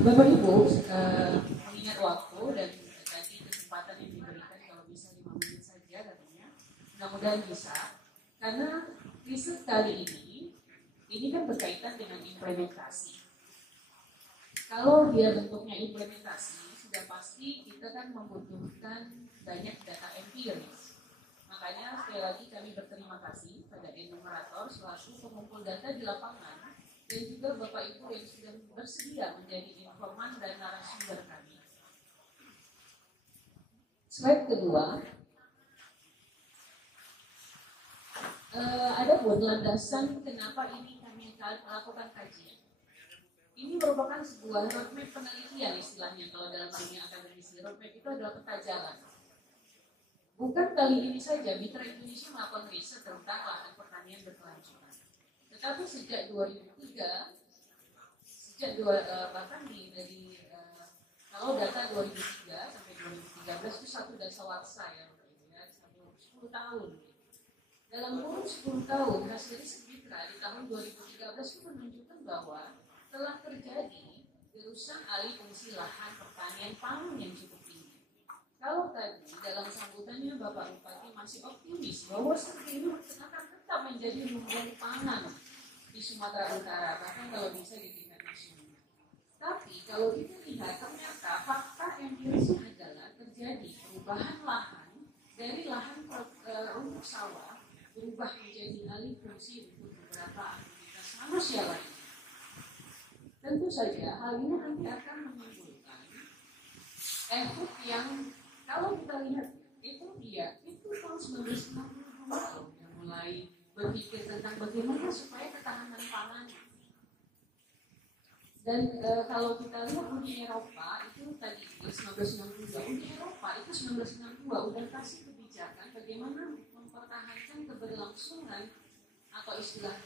Bapak Ibu, mengingat waktu dan tadi kesempatan yang diberikan kalau bisa 5 menit saja katanya, mudah-mudahan bisa. Karena riset kali ini kan berkaitan dengan implementasi. Kalau dia bentuknya implementasi, sudah pasti kita kan membutuhkan banyak data empiris. Makanya sekali lagi kami berterima kasih pada enumerator selaku pengumpul data di lapangan dan juga Bapak Ibu yang sudah bersedia menjadi informan dan narasumber kami. Slide kedua, ada buat landasan kenapa ini kami melakukan kajian. Ini merupakan sebuah roadmap penelitian istilahnya kalau dalam dunia akademisi. Roadmap itu adalah peta jalan. Bukan kali ini saja Mitra Indonesia melakukan riset tentang lahan pertanian berkelanjutan. Tetapi sejak 2003, bahkan kalau data 2003 sampai 2013 itu satu dasawarsa ya, sampai 10 tahun. Dalam kurun 10 tahun, hasil riset Mitra di tahun 2013 itu menunjukkan bahwa telah terjadi gerusan alih fungsi lahan pertanian pangan yang cukup tinggi. Kalau tadi dalam sambutannya Bapak Bupati masih optimis bahwa seperti ini akan tetap menjadi lumbung pangan di Sumatera Utara, bahkan kalau bisa di tingkat nasional. Tapi kalau kita lihat ternyata fakta empirisnya adalah terjadi perubahan lahan dari lahan untuk sawah berubah menjadi alih fungsi untuk beberapa aktivitas manusia lain. Tentu saja hal ini nanti akan menimbulkan efek yang kalau kita lihat Ethiopia itu tahun 1962 yang mulai berpikir tentang bagaimana supaya ketahanan pangan. Dan kalau kita lihat Uni Eropa itu tadi 1962, Uni Eropa itu 1962 udah kasih kebijakan bagaimana mempertahankan keberlangsungan atau istilah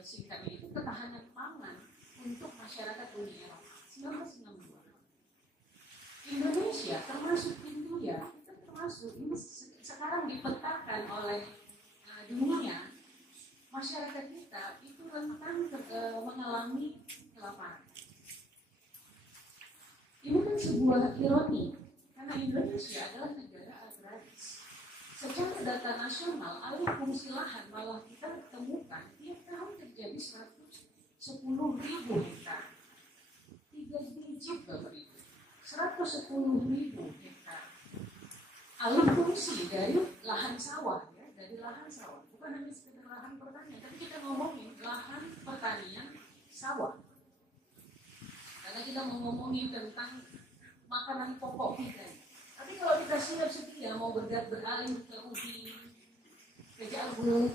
singkatnya itu ketahanan pangan untuk masyarakat Uni Eropa 1962. Indonesia termasuk India, kita termasuk ini sekarang dipetakan oleh dunia, masyarakat kita itu rentan mengalami kelaparan. Ini kan sebuah ironi karena Indonesia adalah negara agraris. Secara data nasional, alih fungsi lahan malah kita temukan tiap tahun terjadi 110.000 hektar. 3 digit Bapak Ibu. 110.000 hektar. Alih fungsi dari lahan sawah ya, dari lahan sawah. Bukan hanya sekedar lahan pertanian, tapi kita ngomongin lahan pertanian sawah. Karena kita mau ngomongin tentang makanan pokok kita. Tapi kalau kita siap setia mau beralih ke ubi, ke jagung,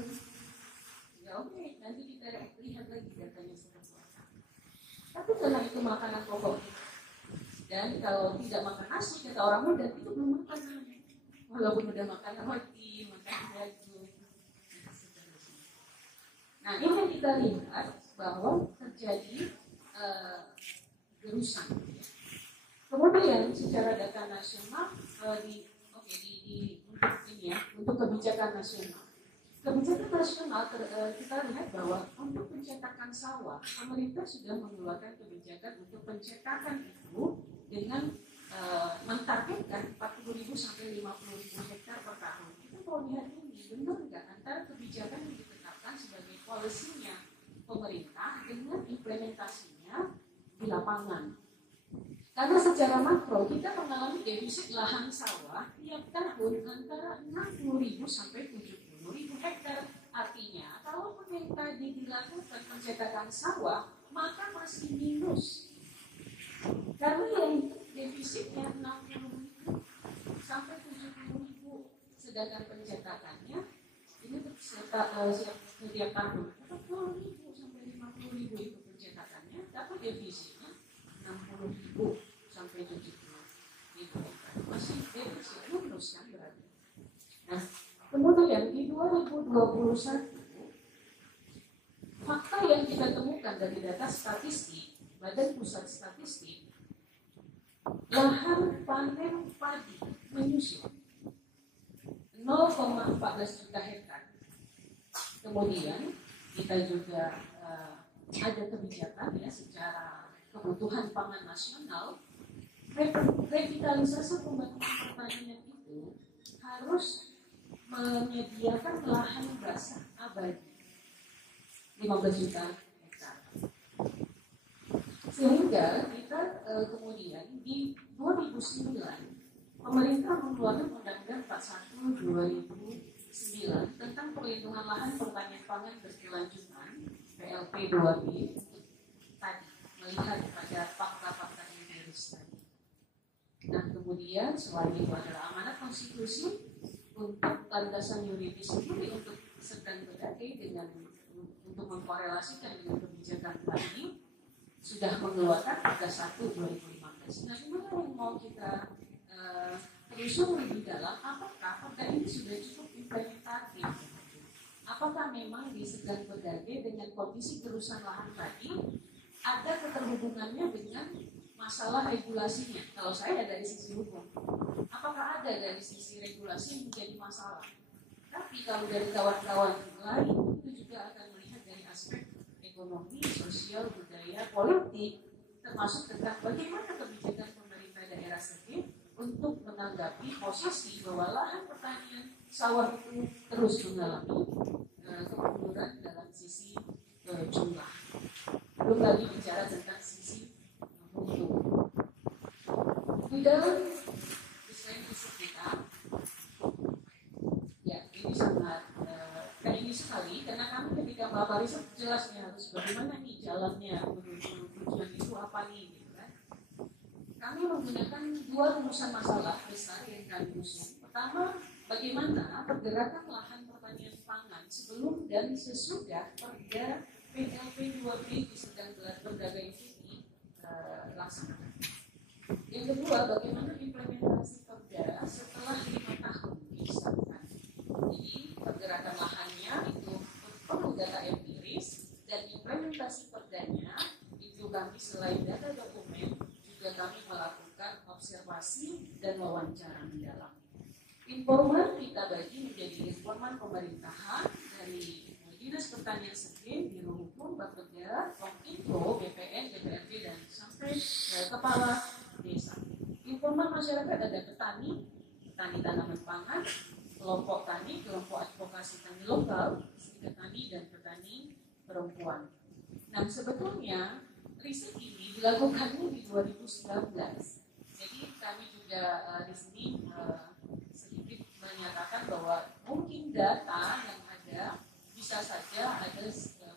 ya oke, nanti kita lihat lagi datanya seperti apa. Tapi karena itu makanan pokok dan kalau tidak makan nasi, kata orang muda itu belum makan. Walaupun udah makan roti, makan jagung. Nah ini yang kita lihat bahwa terjadi gerusan. Kemudian secara data nasional untuk kebijakan nasional. Kebijakan nasional kita lihat bahwa untuk pencetakan sawah, pemerintah sudah mengeluarkan kebijakan untuk pencetakan itu dengan mentargetkan 40.000 sampai 50.000 hektar per tahun. Kita mau lihat ini benar nggak antara kebijakan yang ditetapkan sebagai polisinya pemerintah dengan implementasinya di lapangan. Karena secara makro kita mengalami defisit lahan sawah tiap tahun antara 60.000 sampai 70.000 hektar. Artinya kalaupun yang tadi dilakukan pencetakan sawah maka masih minus. Karena yang defisitnya 60.000 sampai 70.000, sedangkan pencetakannya ini setiap tahun 40.000 sampai 50.000 itu pencetakannya, tapi defisitnya 60.000 sampai 70.000 masih defisit minus kan berarti. Nah, kemudian di 2021 fakta yang kita temukan dari data statistik Badan Pusat Statistik, lahan panen padi menyusut 0,14 juta hektar. Kemudian kita juga ada kebijakan ya secara kebutuhan pangan nasional, revitalisasi pembangunan pertanian itu harus menyediakan lahan basah abadi 15 juta hektar. Sehingga kita kemudian di 2009 pemerintah mengeluarkan Undang-Undang 41 2009 tentang perlindungan lahan pertanian pangan berkelanjutan PLP 2B tadi melihat pada fakta-fakta empiris tadi. Nah kemudian selain itu adalah amanat konstitusi untuk landasan yuridis sendiri untuk sedang berarti dengan untuk mengkorelasikan dengan kebijakan tadi sudah mengeluarkan 31 2015. Nah sebenarnya yang mau kita telusur lebih dalam, apakah perda ini sudah cukup implementatif? Apakah memang di Sedang Begadai dengan kondisi kerusakan lahan tadi ada keterhubungannya dengan masalah regulasinya? Kalau saya dari sisi hukum, apakah ada dari sisi regulasi yang menjadi masalah? Tapi kalau dari kawan-kawan lain itu juga akan melihat dari aspek ekonomi, sosial, budaya, politik, termasuk tentang bagaimana kebijakan pemerintah daerah sendiri untuk menanggapi posisi bahwa lahan pertanian sawah itu terus mengalami kemunduran dalam sisi jumlah. Belum lagi bicara tentang sisi mutu. Di dalam desain riset kita, ya ini sangat teknis sekali karena kami ketika melakukan riset jelasnya harus bagaimana nih jalannya menuju tujuan itu apa nih. Kami menggunakan dua rumusan masalah besar yang kami usung. Pertama, bagaimana pergerakan lahan pertanian pangan sebelum dan sesudah perda PLP 2B di Sedang Begadai ini dilaksanakan. Yang kedua, bagaimana implementasi perda setelah 5 tahun disahkan. Jadi pergerakan lahannya itu perlu data empiris dan implementasi perdanya itu kami selain data dokumen kami melakukan observasi dan wawancara mendalam. Informan kita bagi menjadi informan pemerintahan dari Dinas Pertanian Sendiri, Biro Hukum, Bapeda, Kominfo, BPN, DPRD dan sampai kepala desa. Informan masyarakat ada petani tanaman pangan, kelompok tani, kelompok advokasi tani lokal, serikat tani dan petani perempuan. Nah sebetulnya riset ini dilakukannya di 2019. Jadi kami juga di sini sedikit menyatakan bahwa mungkin data yang ada bisa saja ada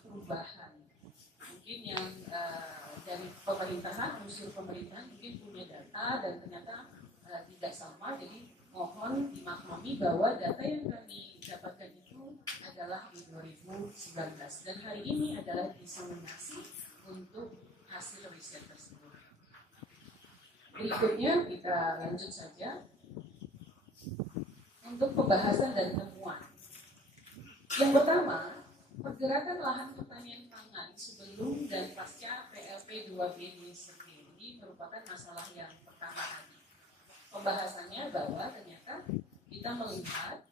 perubahan. Mungkin yang dari pemerintahan, unsur pemerintahan mungkin punya data dan ternyata tidak sama. Jadi mohon dimaklumi bahwa data yang kami dapatkan itu adalah di 2019 dan hari ini adalah diseminasi untuk hasil riset tersebut. Berikutnya kita lanjut saja untuk pembahasan dan temuan. Yang pertama, pergerakan lahan pertanian pangan sebelum dan pasca PLP 2B ini sendiri merupakan masalah yang pertama tadi. Pembahasannya bahwa ternyata kita melihat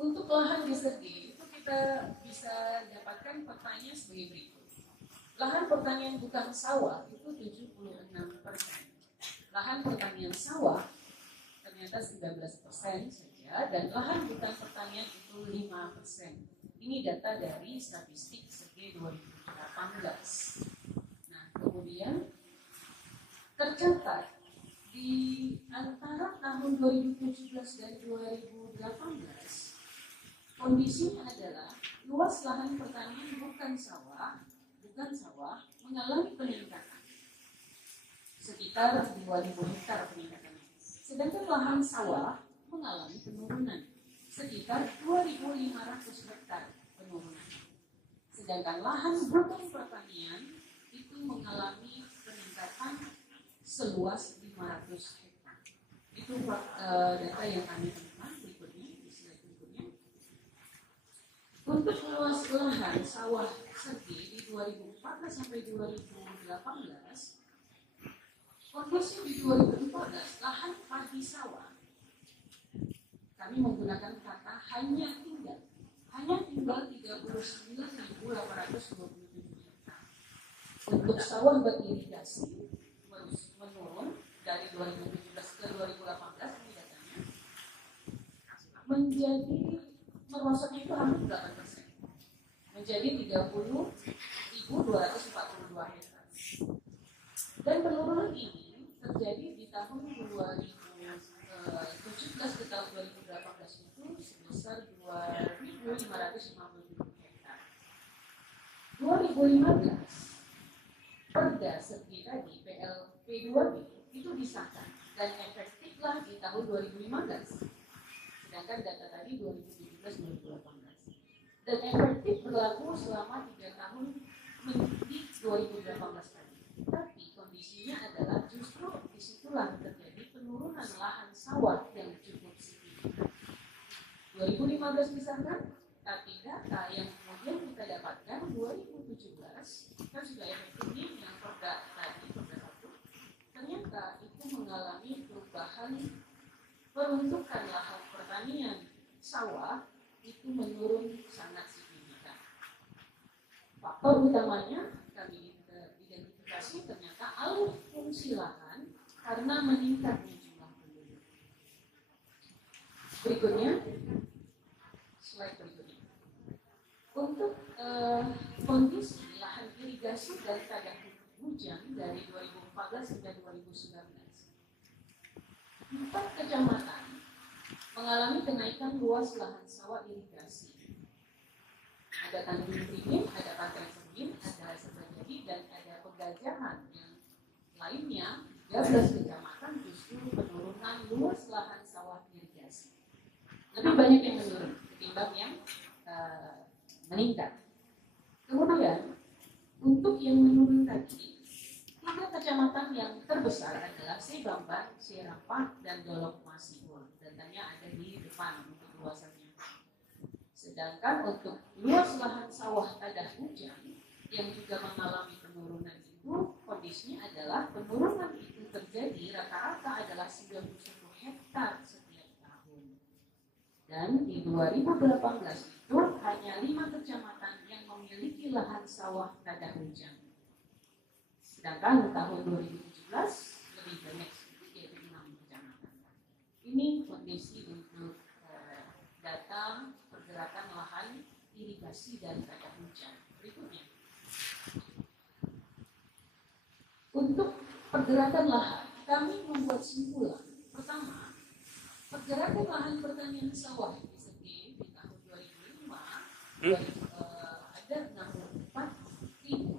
untuk lahan di sendiri itu kita bisa dapatkan petanya sebagai berikut. Lahan pertanian bukan sawah itu 76%. Lahan pertanian sawah ternyata 19% saja dan lahan bukan pertanian itu 5%. Ini data dari statistik segi 2018. Nah, kemudian tercatat di antara tahun 2017 dan 2018 kondisinya adalah luas lahan pertanian bukan sawah mengalami peningkatan sekitar 2.000 hektar peningkatannya. Sedangkan lahan sawah mengalami penurunan sekitar 2.500 hektar penurunan. Sedangkan lahan bukan pertanian itu mengalami peningkatan seluas 500 hektar. Itu data yang kami terima berikutnya di slide berikutnya. Untuk luas lahan sawah segi di 2014 sampai 2018, kondisi di 2014 lahan padi sawah kami menggunakan kata hanya tinggal 39.827 hektar. Untuk sawah beririgasi menurun dari 2017 ke 2018 ini datanya menjadi merosotnya itu hampir 8%, menjadi 30.242 hektar. Dan penurunan ini terjadi di tahun 2017 ke tahun 2018 itu sebesar 2.557 hektar. 2015 Perda seperti tadi PLP2B itu disahkan dan efektiflah di tahun 2015. Sedangkan data tadi 2017-2018. Dan efektif berlaku selama 3 tahun di 2018 tadi. Tapi kondisinya adalah justru disitulah terjadi penurunan lahan sawah yang cukup signifikan. 2015 disahkan, tapi data yang kemudian kita dapatkan 2017 kan sudah efektifnya yang perda tadi, perda 1, ternyata itu mengalami perubahan peruntukan lahan pertanian sawah itu menurun sangat signifikan. Faktor utamanya kami identifikasi ternyata alih fungsi lahan karena meningkatnya jumlah penduduk. Berikutnya, slide berikutnya. Untuk kondisi lahan irigasi dan kadar hujan dari 2014 hingga 2019, 4 kecamatan mengalami kenaikan luas lahan sawah irigasi. Ada Tanjung Priok, ada Pantai Sergin, ada Sebajadi, dan ada Pegajahan. Yang lainnya 13 kecamatan justru penurunan luas lahan sawah irigasi. Lebih banyak yang menurun ketimbang yang meningkat. Kemudian untuk yang menurun tadi, 3 kecamatan yang terbesar adalah Sebamban, Serapak, dan Dolok Masihul. Datanya ada di depan untuk luasannya. Sedangkan untuk luas lahan sawah tadah hujan yang juga mengalami penurunan itu, kondisinya adalah penurunan itu terjadi rata-rata adalah 91 hektar setiap tahun. Dan di 2018 itu hanya 5 kecamatan yang memiliki lahan sawah tadah hujan. Sedangkan tahun 2017 lebih banyak sedikit, yaitu 6 kecamatan. Ini kondisi untuk data pergerakan lahan irigasi dan tadah hujan. Berikutnya, untuk pergerakan lahan kami membuat simpulan. Pertama, pergerakan lahan pertanian sawah di Segi di tahun 2005 ada 64.669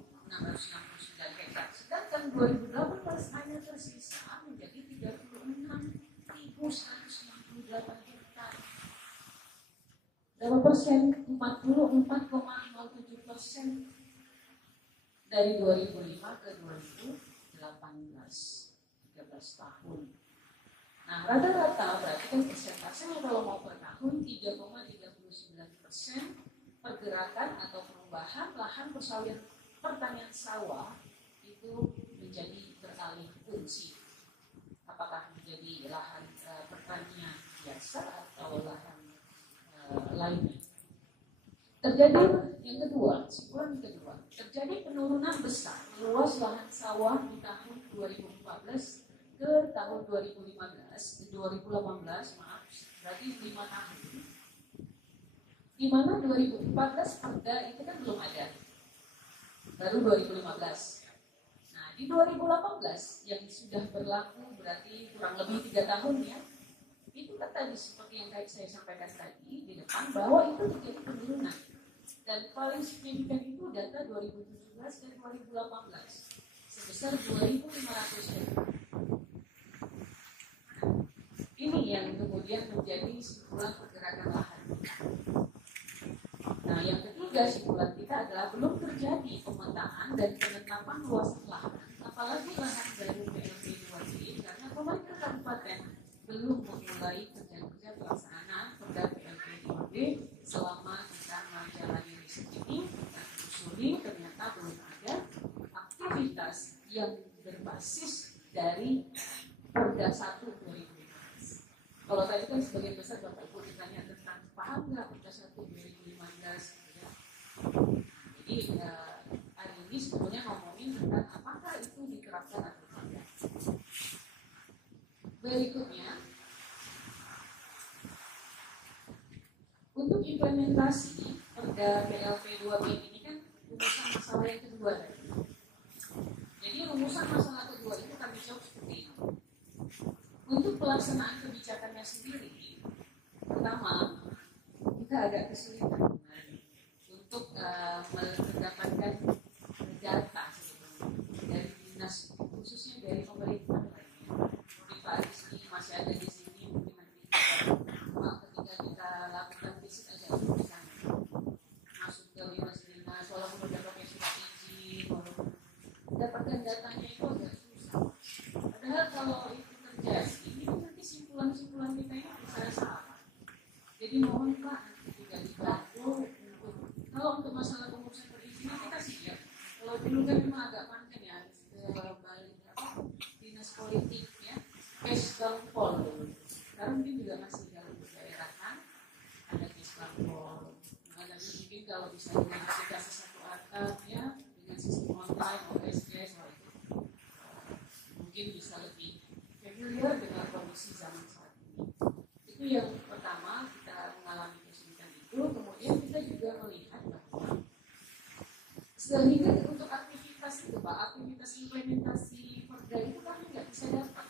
hektar. Sedangkan 2018 hanya tersisa menjadi 36.198 hektar. Berapa persen? 44,57% dari 2005 ke 2018, 13 tahun. Nah, rata-rata berarti kan persentasenya kalau mau per tahun 3,39% pergerakan atau perubahan lahan persawahan pertanian sawah itu menjadi beralih fungsi. Apakah menjadi lahan pertanian biasa atau lahan lainnya. Terjadi yang kedua, simpulan kedua, terjadi penurunan besar luas lahan sawah di tahun 2014 ke tahun 2018, berarti 5 tahun. Di mana 2014 perda itu kan belum ada, baru 2015. Nah, di 2018 yang sudah berlaku berarti kurang lebih 3 tahun ya. Itu kan tadi seperti yang saya sampaikan tadi di depan bahwa itu terjadi penurunan. Dan paling signifikan itu data 2017 dan 2018 sebesar 2.500 hektar. Ini yang kemudian menjadi simpulan pergerakan lahan. Nah, yang ketiga simpulan kita adalah belum terjadi pemetaan dan penetapan luasan lahan, apalagi lahan baru PLP2B, karena pemerintah kabupaten belum memulai kerja-kerja pelaksanaan perda PLP2B selama kita menjalani riset ini. Kita telusuri ternyata belum ada aktivitas yang berbasis dari perda 1 2015. Kalau tadi kan sebagian besar Bapak Ibu ditanya tentang paham nggak perda 1 2015 ya. Jadi hari ini ini sebetulnya ngomongin tentang apakah itu diterapkan atau tidak. Berikutnya, untuk implementasi Perda PLP 2B ini kan rumusan masalah yang kedua tadi. Jadi rumusan masalah kedua itu kami jawab seperti ini. Untuk pelaksanaan kebijakannya sendiri, pertama kita agak kesulitan untuk mendapatkan data dari dinas, khususnya dari pemerintah lainnya. Di Pak Rizky masih ada di sini, mungkin nanti ketika kita lakukan visit agak susah masuk ke dinas-dinas, walaupun udah pakai surat izin, walaupun mendapatkan datanya itu agak susah. Padahal kalau itu terjadi, ini nanti simpulan-simpulan kita ini bisa salah. Jadi mohon Pak, juga dibantu kalau untuk masalah pengurusan perizinan kita siap. Kalau dulu kan memang agak panjang ya, balik dinas politik ya, Kesbangpol. Sekarang mungkin juga masih dalam daerah kan, ada Kesbangpol. Nah, mungkin kalau bisa identifikasi satu atap ya dengan sistem online OSS itu mungkin bisa lebih familiar dengan kondisi zaman saat ini. Itu yang pertama, kita mengalami kesulitan itu. Kemudian kita juga melihat bahwa sehingga untuk aktivitas itu Pak, aktivitas implementasi perda itu kami nggak bisa dapat.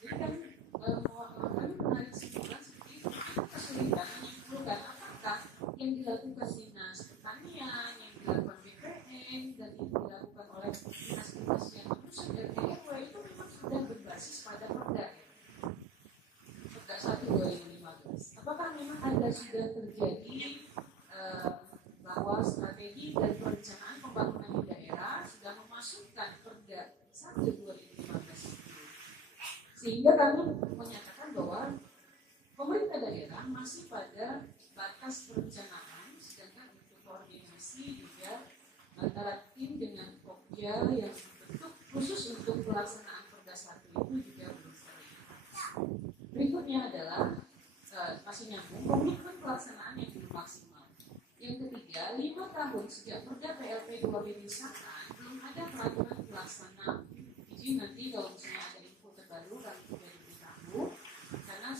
Jadi kan kami menarik kesimpulan seperti itu kesulitan menyimpulkan apakah yang dilakukan dinas pertanian, yang dilakukan BPN, dan yang dilakukan oleh dinas-dinas yang mengusung RT/RW itu memang sudah berbasis pada perda. Perda 1 2015. Apakah memang ada sudah terjadi bahwa strategi dan perencanaan pembangunan di daerah sudah memasukkan Perda 1 2015 itu. Sehingga kami menyatakan bahwa pemerintah daerah masih pada batas perencanaan, sedangkan untuk koordinasi juga antara tim dengan Pokja yang dibentuk khusus untuk pelaksanaan Perda 1 itu juga belum terlihat. Berikutnya adalah masih nyambung komitmen pelaksanaan yang belum maksimal. Yang ketiga, 5 tahun sejak Perda PLP 2B disahkan, belum ada peraturan pelaksana. Jadi nanti kalau misalnya ada info terbaru, kami juga diberitahu. Karena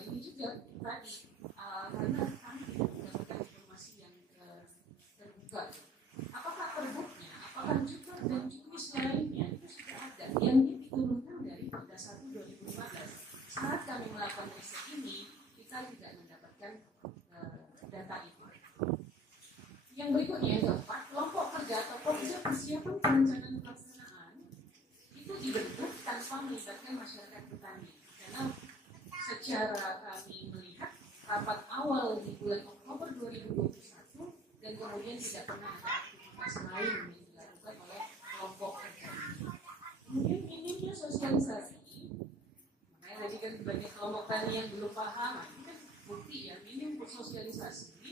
ini juga tadi, karena kami tidak mendapatkan informasi yang terbuka. Apakah perbuknya, apakah juga dan juknis lainnya itu sudah ada yang diturunkan dari Perda 1 2015. Saat kami melakukan riset ini, kita tidak mendapatkan data itu. Yang berikutnya yang keempat, kelompok kerja atau Pokja persiapan perencanaan pelaksanaan itu dibentuk tanpa melibatkan masyarakat petani. Karena secara kami melihat rapat awal di bulan Oktober 2021 dan kemudian tidak pernah ada aktivitas lain yang dilakukan oleh kelompok kerja. Kemudian minimnya sosialisasi. Makanya tadi kan banyak kelompok tani yang belum paham. Ini kan bukti ya, minim sosialisasi.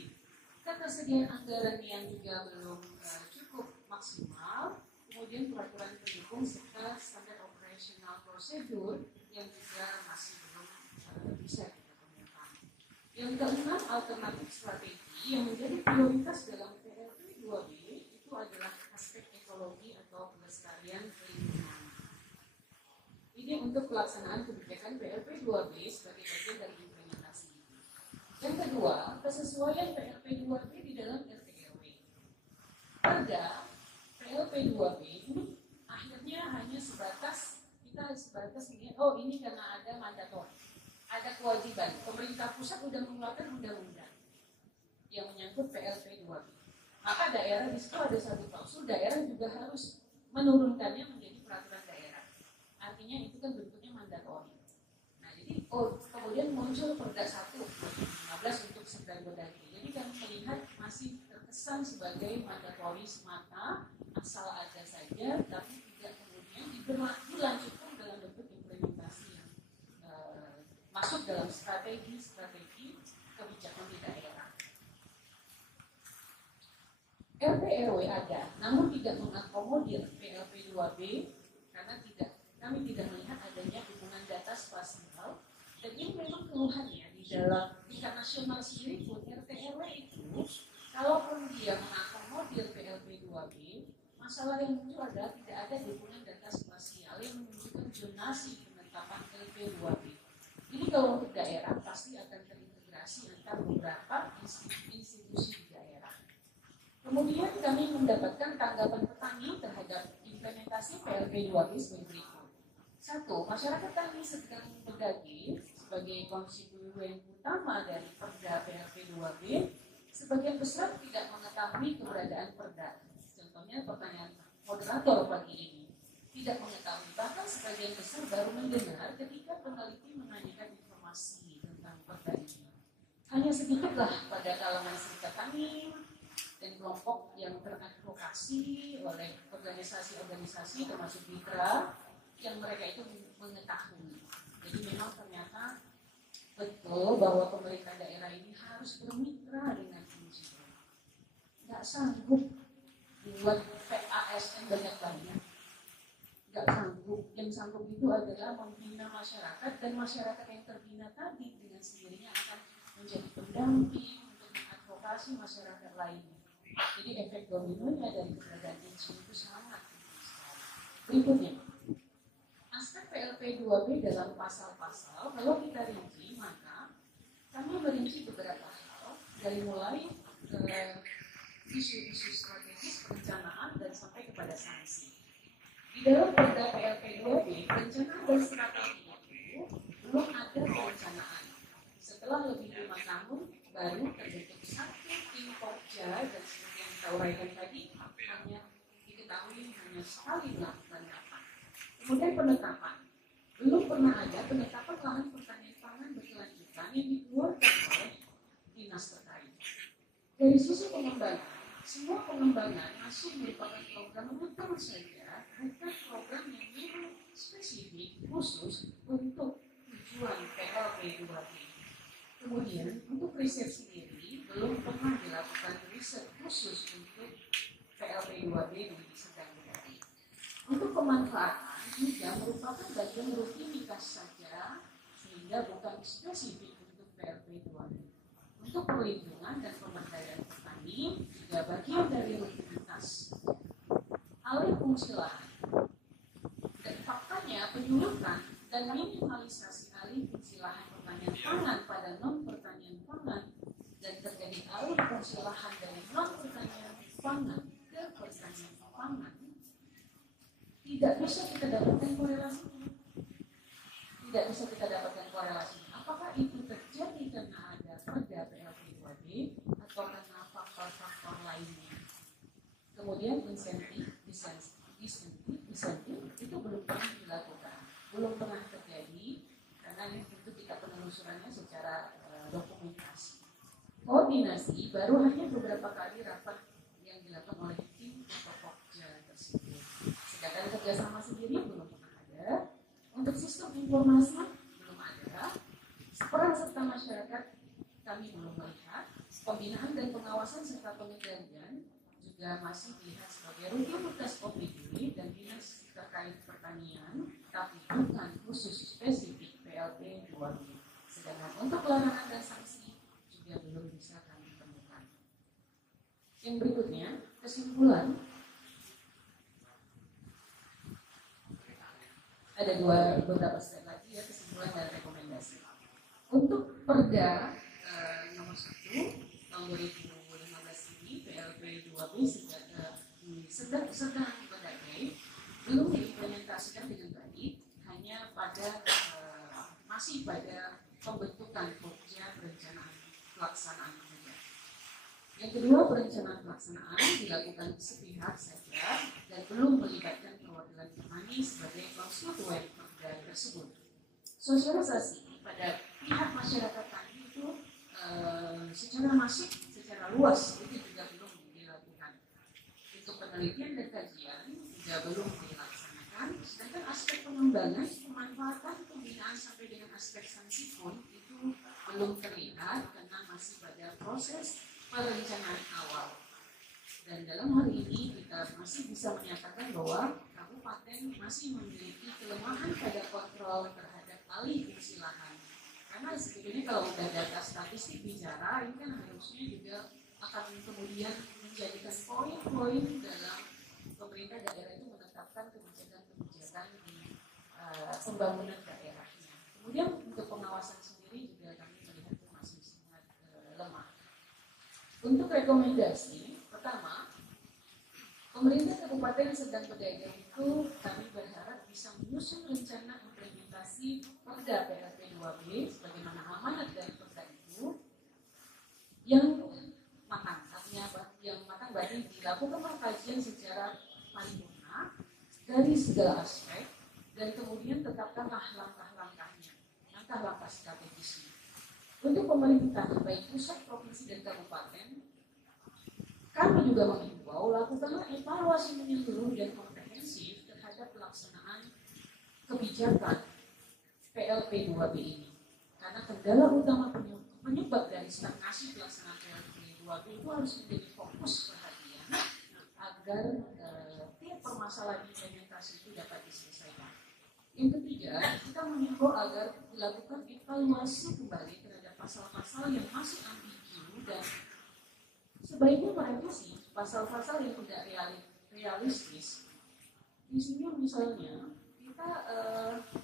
Ketersediaan anggaran yang juga belum cukup maksimal, kemudian peraturan pendukung serta standar operasional prosedur yang juga masih belum bisa kita temukan. Yang keenam, alternatif strategi yang menjadi prioritas dalam PLP 2B itu adalah aspek ekologi atau pelestarian lingkungan. Ini untuk pelaksanaan kebijakan PLP 2B sebagai bagian dari implementasi. Yang kedua, kesesuaian PLP 2B di dalam RT/RW. Perda PLP 2B ini akhirnya hanya sebatas melihat, oh ini karena ada mandatori, ada kewajiban. Pemerintah pusat sudah mengeluarkan undang-undang yang menyangkut PLP 2B. Maka daerah di situ ada satu klausul, daerah juga harus menurunkannya menjadi peraturan daerah. Artinya itu kan bentuknya mandatori. Nah jadi kemudian muncul Perda 1 2015 untuk sedang berdaki. Jadi kami melihat masih terkesan sebagai mandatori semata, asal ada saja, tapi tidak kemudian dilanjutkan dalam bentuk implementasi yang masuk dalam strategi kebijakan di daerah. RT/RW ada, namun tidak mengakomodir PLP 2B karena kami tidak melihat adanya hubungan data spasial. Dan ini memang keluhannya di dalam tingkat nasional sendiri pun RT/RW itu kalaupun dia mengakomodir PLP 2B masalah yang muncul adalah tidak ada dukungan data spasial yang menunjukkan zonasi penetapan LP2B. Jadi kalau untuk daerah pasti akan terintegrasi antar beberapa institusi di daerah. Kemudian kami mendapatkan tanggapan petani terhadap implementasi PLP2B sebagai berikut. 1. Masyarakat tani sedang berdagi sebagai konstituen utama dari Perda PLP2B. Sebagian besar tidak mengetahui keberadaan Perda. Contohnya pertanyaan moderator pagi ini. Tidak mengetahui, bahkan sebagian besar baru mendengar ketika peneliti menanyakan informasi tentang Perda ini. Hanya sedikitlah pada kalangan serikat tani dan kelompok yang teradvokasi oleh organisasi-organisasi termasuk mitra yang mereka itu mengetahui. Jadi memang ternyata betul bahwa pemerintah daerah ini harus bermitra dengan NGO. Nggak sanggup buat PASN banyak-banyak. Nggak sanggup. Yang sanggup itu adalah membina masyarakat, dan masyarakat yang terbina tadi dengan sendirinya akan menjadi pendamping untuk mengadvokasi masyarakat lainnya. Jadi efek dominonya dari keberadaan NGO itu sangat besar. Berikutnya, aspek PLP2B dalam pasal-pasal, kalau kita rinci, maka kami merinci beberapa hal, dari mulai isu-isu strategis, perencanaan, dan sampai kepada sanksi. Di dalam Perda PLP2B, perencanaan dan strategi itu belum ada perencanaan. Setelah lebih 5 tahun, baru terbentuk satu tim Pokja, dan seperti yang kita uraikan tadi, hanya diketahui hanya sekali melakukan rapat. Kemudian penetapan. Belum pernah ada penetapan lahan pertanian pangan berkelanjutan yang dikeluarkan oleh dinas terkait. Dari sisi pengembangan, semua pengembangan masih merupakan program muter saja, bukan program yang memang spesifik khusus untuk tujuan PLP2B. Kemudian untuk riset sendiri belum pernah dilakukan riset khusus untuk PLP2B yang sedang berjalan. Untuk pemanfaatan juga merupakan bagian rutinitas saja, sehingga bukan spesifik untuk PLP2B. Untuk perlindungan dan pemberdayaan petani juga bagian dari rutinitas. Alih fungsi lahan dan faktanya penyulutan dan minimalisasi alih fungsi lahan pertanian pangan pada non pertanian pangan, dan terjadi alih fungsi lahan dari non pertanian pangan ke pertanian pangan, tidak bisa kita dapatkan korelasinya. Tidak bisa kita dapatkan korelasinya. Apakah itu terjadi karena ada Perda PLP2B atau karena faktor-faktor lainnya? Kemudian insentif itu belum pernah dilakukan, belum pernah terjadi, karena ini tentu kita penelusurannya secara dokumentasi. Koordinasi baru hanya beberapa kali rapat yang dilakukan oleh tim atau Pokja tersebut. Sedangkan kerjasama sendiri belum pernah ada. Untuk sistem informasi belum ada. Peran serta masyarakat kami belum melihat. Pembinaan dan pengawasan serta pengendalian juga masih dilihat sebagai rutinitas OPD dan dinas terkait pertanian, tapi bukan khusus spesifik PLP2B. Sedangkan untuk larangan dan sanksi juga belum bisa kami temukan. Yang berikutnya, kesimpulan. Ada beberapa slide lagi ya, kesimpulan dan rekomendasi. Untuk Perda nomor 1 tahun 2015 ini, PLP2B sedang berbagai belum diimplementasikan dengan baik, hanya pada masih pada pembentukan Pokja perencanaan pelaksanaan saja. Yang kedua, perencanaan pelaksanaan dilakukan sepihak saja dan belum melibatkan perwakilan petani sebagai konstituen Perda tersebut. Sosialisasi pada pihak masyarakat tani itu secara masif, secara luas itu juga belum dilakukan. Untuk penelitian dan kajian juga belum dilaksanakan. Sedangkan aspek pengembangan, pemanfaatan, pembinaan sampai dengan aspek sanksi pun itu belum terlihat karena masih pada proses perencanaan awal. Dan dalam hal ini kita masih bisa menyatakan bahwa kabupaten masih memiliki kelemahan pada kontrol terhadap alih fungsi lahan. Karena sebetulnya kalau udah data statistik bicara, ini kan harusnya juga akan kemudian menjadikan poin-poin dalam pemerintah daerah itu menetapkan kebijakan-kebijakan di pembangunan daerahnya. Kemudian untuk pengawasan sendiri juga kami melihat itu masih sangat lemah. Untuk rekomendasi, pertama, pemerintah Kabupaten Serdang Bedagai itu kami berharap bisa menyusun rencana implementasi Perda PLT 2B sebagaimana amanat dari Perda itu yang matang, artinya yang matang berarti dilakukan kajian secara paripurna dari segala aspek dan kemudian tetapkanlah langkah-langkahnya, langkah-langkah strategisnya. Untuk pemerintah baik pusat, provinsi dan kabupaten, kami juga mengimbau lakukanlah evaluasi menyeluruh dan komprehensif terhadap pelaksanaan kebijakan PLP 2B ini. Karena kendala utama penyebab dari stagnasi pelaksanaan PLP 2B itu harus menjadi fokus perhatian agar tiap permasalahan implementasi itu dapat diselesaikan. Yang ketiga, kita mengimbau agar dilakukan evaluasi kembali terhadap pasal-pasal yang masih ambigu dan sebaiknya merevisi pasal-pasal yang tidak realistis. Di sini misalnya kita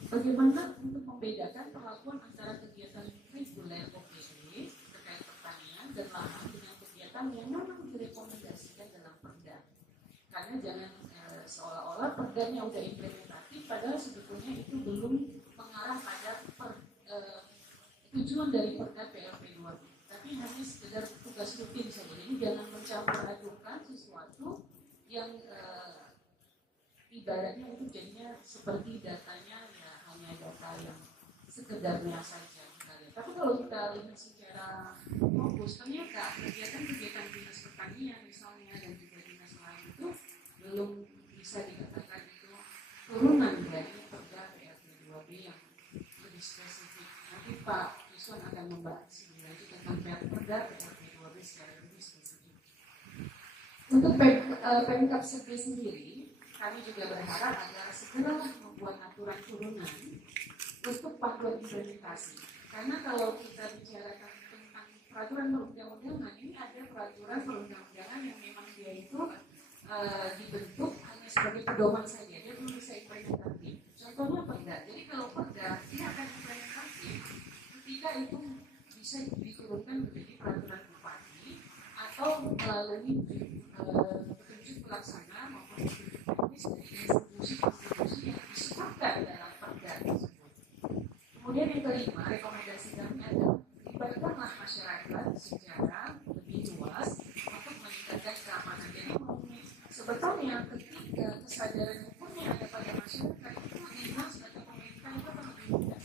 bagaimana untuk membedakan perlakuan antara kegiatan reguler OPD terkait pertanian dan lahan dengan kegiatan yang memang direkomendasikan dalam perda. Karena jangan seolah-olah perdanya udah implementatif, padahal sebetulnya itu belum mengarah pada tujuan dari perda PLP 2B. Tapi hanya sekedar tugas rutin saja. Jadi jangan mencampur adukan sesuatu yang ibaratnya itu jadinya seperti datanya ya hanya data yang sekedarnya saja. Tapi kalau kita lihat secara fokus, ternyata kegiatan-kegiatan dinas pertanian misalnya dan juga dinas lain itu belum bisa dikatakan itu turunan dari perda PLP 2B yang lebih spesifik. Nanti Pak Yuswan akan membahas lebih lanjut tentang perda PLP 2B secara lebih spesifik. Untuk Pemkab sendiri, kami juga berharap agar segera membuat aturan turunan untuk panduan implementasi. Karena kalau kita bicarakan tentang peraturan perundang-undangan, ini ada peraturan perundang-undangan yang memang dia itu dibentuk hanya sebagai pedoman saja, dia belum bisa implementatif. Contohnya perda. Jadi kalau perda dia akan implementatif ketika itu bisa diturunkan menjadi peraturan bupati atau melalui petunjuk pelaksana maupun petunjuk teknis dari institusi-institusi yang disebutkan dalam perda tersebut. Kemudian yang kelima, rekomendasi kami adalah libatkanlah masyarakat secara lebih luas untuk meningkatkan keamanan. Jadi sebetulnya ketika kesadaran hukumnya ada pada masyarakat itu dinas atau pemerintah itu akan lebih mudah.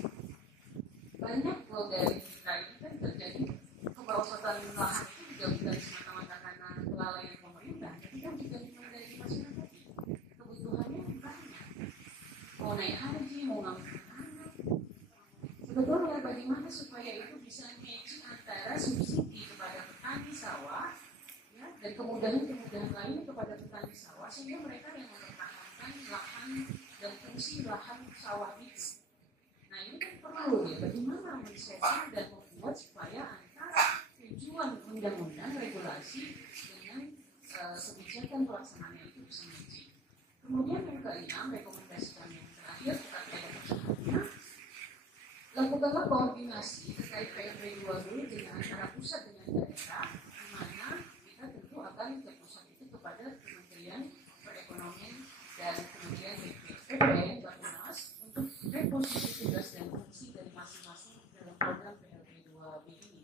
Banyak loh dari kita ini kan terjadi kemerosotan lahan itu juga bukan semata-mata karena kelalaian pemerintah, tapi kan juga dari masyarakat. Kebutuhannya banyak, mau naik haji, mau ngambil anak. Sebetulnya bagaimana supaya itu bisa matching antara subsidi kepada petani sawah ya, dan kemudahan-kemudahan lain kepada petani sawah sehingga mereka yang mempertahankan lahan dan fungsi lahan sawah itu. Nah ini kan perlu ya bagaimana men-setting dan membuat supaya antara tujuan undang-undang regulasi dengan kebijakan pelaksanaannya itu bisa matching. Kemudian yang keenam, rekomendasi kami yang terakhir terkait persoalannya, lakukanlah koordinasi terkait PLP 2B dengan antara pusat dengan daerah, di mana kita tentu akan ke pusat itu kepada Kementerian Perekonomian dan Kementerian PPN Bappenas untuk reposisi tugas dan fungsi dari masing-masing dalam program PLP 2B ini.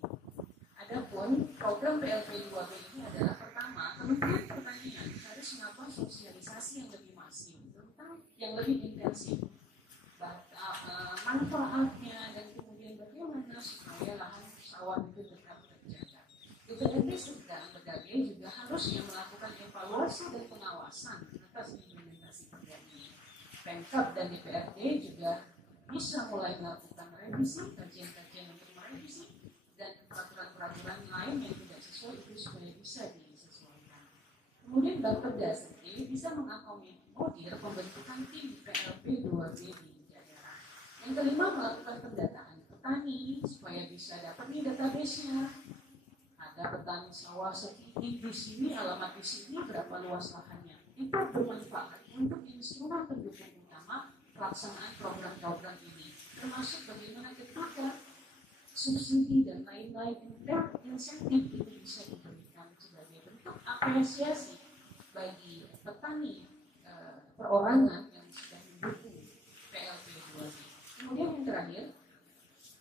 Adapun program PLP 2B ini adalah pertama, Kementerian Pertanian harus melakukan sosialisasi yang lebih masif tentang yang lebih intensif manfaatnya dan kemudian bagaimana supaya lahan sawah itu tetap terjaga. DPRD Serdang Bedagai juga harusnya melakukan evaluasi dan pengawasan atas implementasi perda ini. Pemkab dan DPRD juga bisa mulai melakukan revisi, kajian-kajian untuk merevisi dan peraturan-peraturan lain yang tidak sesuai itu supaya bisa disesuaikan. Kemudian Bapeda sendiri bisa mengakomodir pembentukan tim PLP 2B di daerah. Yang kelima, melakukan pendataan petani supaya bisa dapat nih database-nya. Ada petani sawah segini di sini, alamat di sini, berapa luas lahannya. itu bermanfaat untuk instrumen pendukung utama pelaksanaan program-program ini, termasuk bagaimana ketika subsidi dan lain-lain insentif itu bisa diberikan sebagai bentuk apresiasi bagi petani perorangan yang sudah mendukung PLT 2B. Kemudian yang terakhir,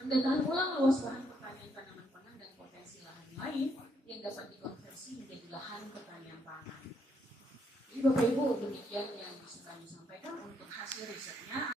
pendataan ulang luas lahan pertanian tanaman pangan dan potensi lahan lain yang dapat dikonversi menjadi lahan pertanian pangan. Jadi Bapak Ibu, demikian yang bisa kami sampaikan untuk hasil risetnya.